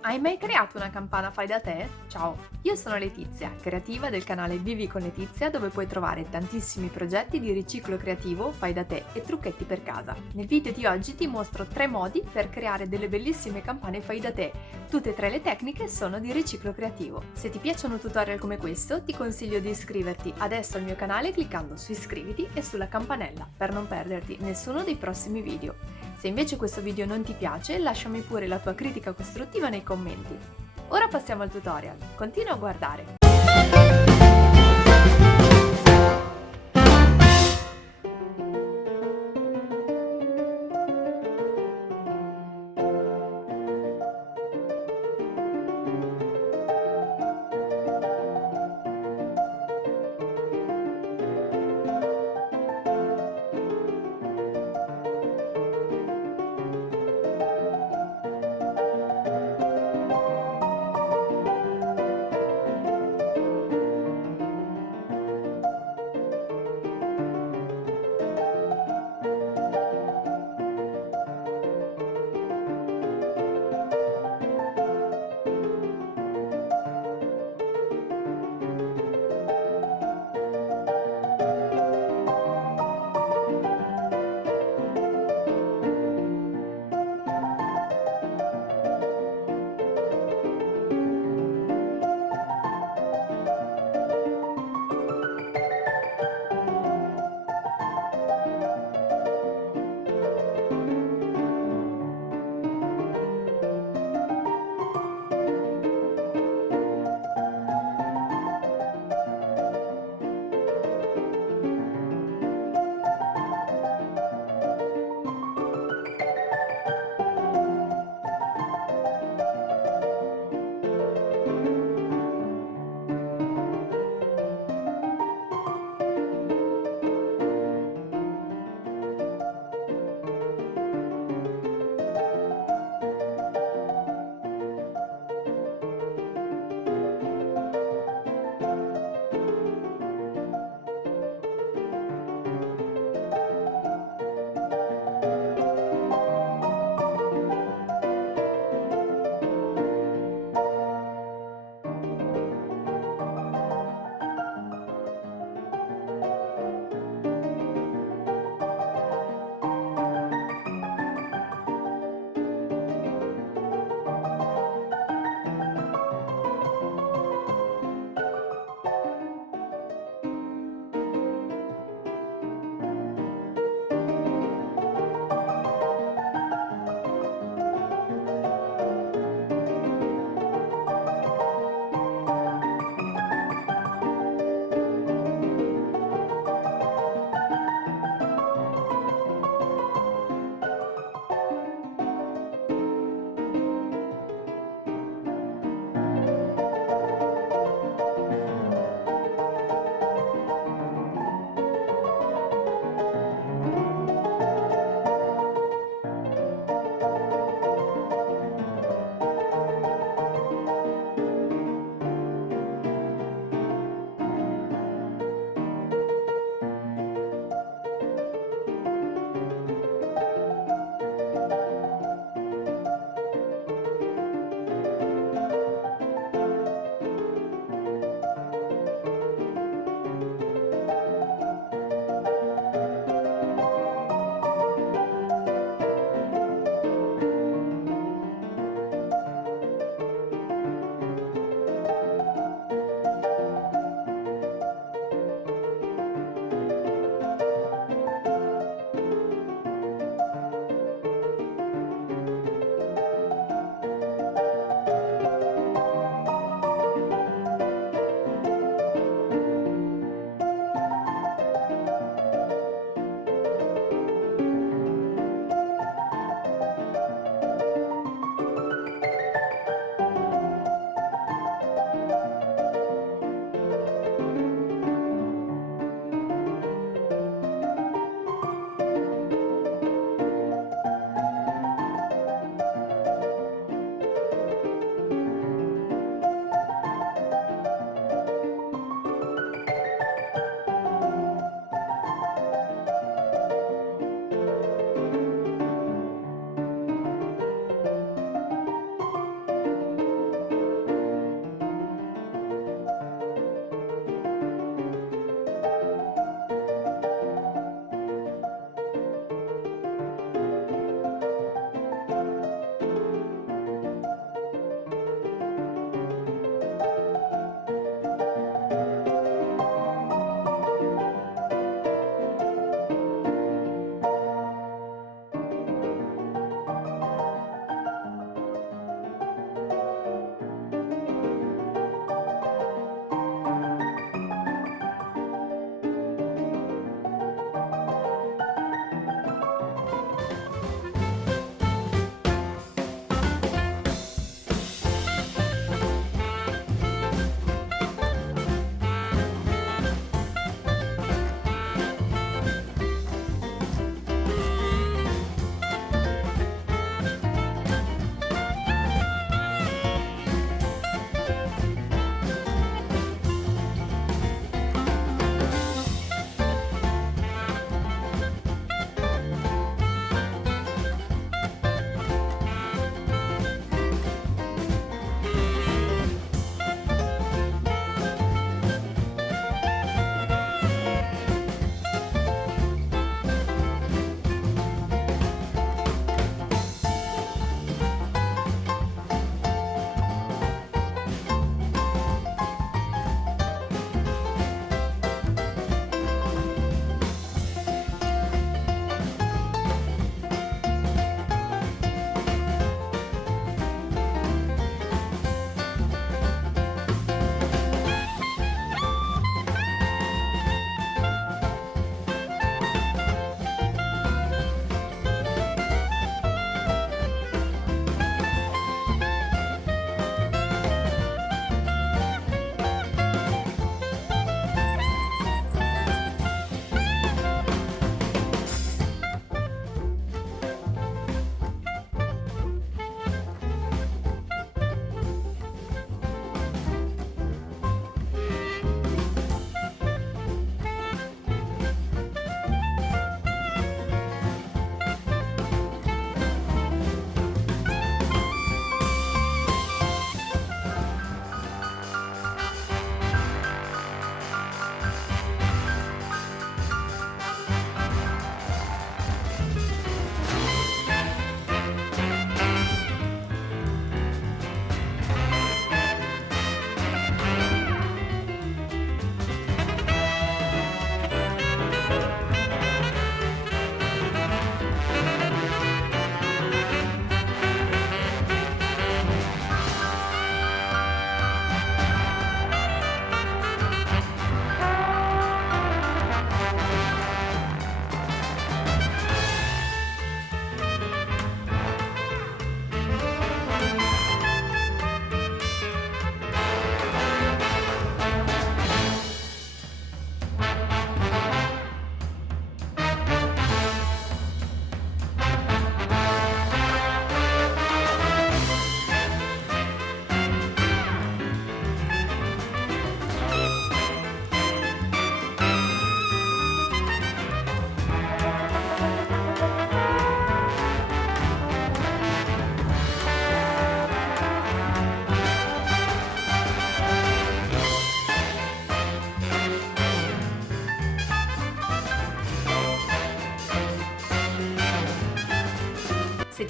Hai mai creato una campana fai da te? Ciao, io sono Letizia, creativa del canale Vivi con Letizia dove puoi trovare tantissimi progetti di riciclo creativo, fai da te e trucchetti per casa. Nel video di oggi ti mostro 3 modi per creare delle bellissime campane fai da te. Tutte e 3 le tecniche sono di riciclo creativo. Se ti piacciono tutorial come questo, ti consiglio di iscriverti adesso al mio canale cliccando su iscriviti e sulla campanella per non perderti nessuno dei prossimi video. Se invece questo video non ti piace, lasciami pure la tua critica costruttiva nei commenti. Ora passiamo al tutorial. Continua a guardare.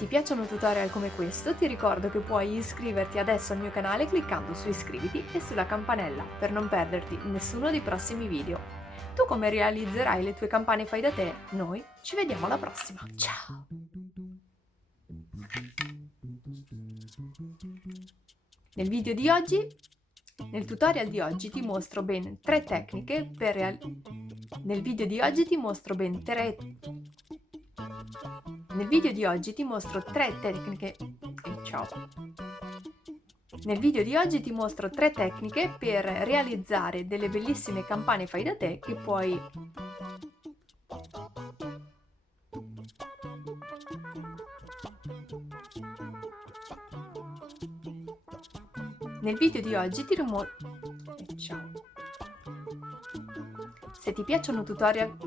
piacciono tutorial come questo, ti ricordo che puoi iscriverti adesso al mio canale cliccando su iscriviti e sulla campanella per non perderti nessuno dei prossimi video. Tu come realizzerai le tue campane fai da te? Noi ci vediamo alla prossima. Ciao! Nel tutorial di oggi ti mostro ben tre tecniche per Nel video di oggi ti mostro tre tecniche. Ciao. Nel video di oggi ti mostro tre tecniche per realizzare delle bellissime campane fai da te che puoi Nel video di oggi ciao. Se ti piacciono tutorial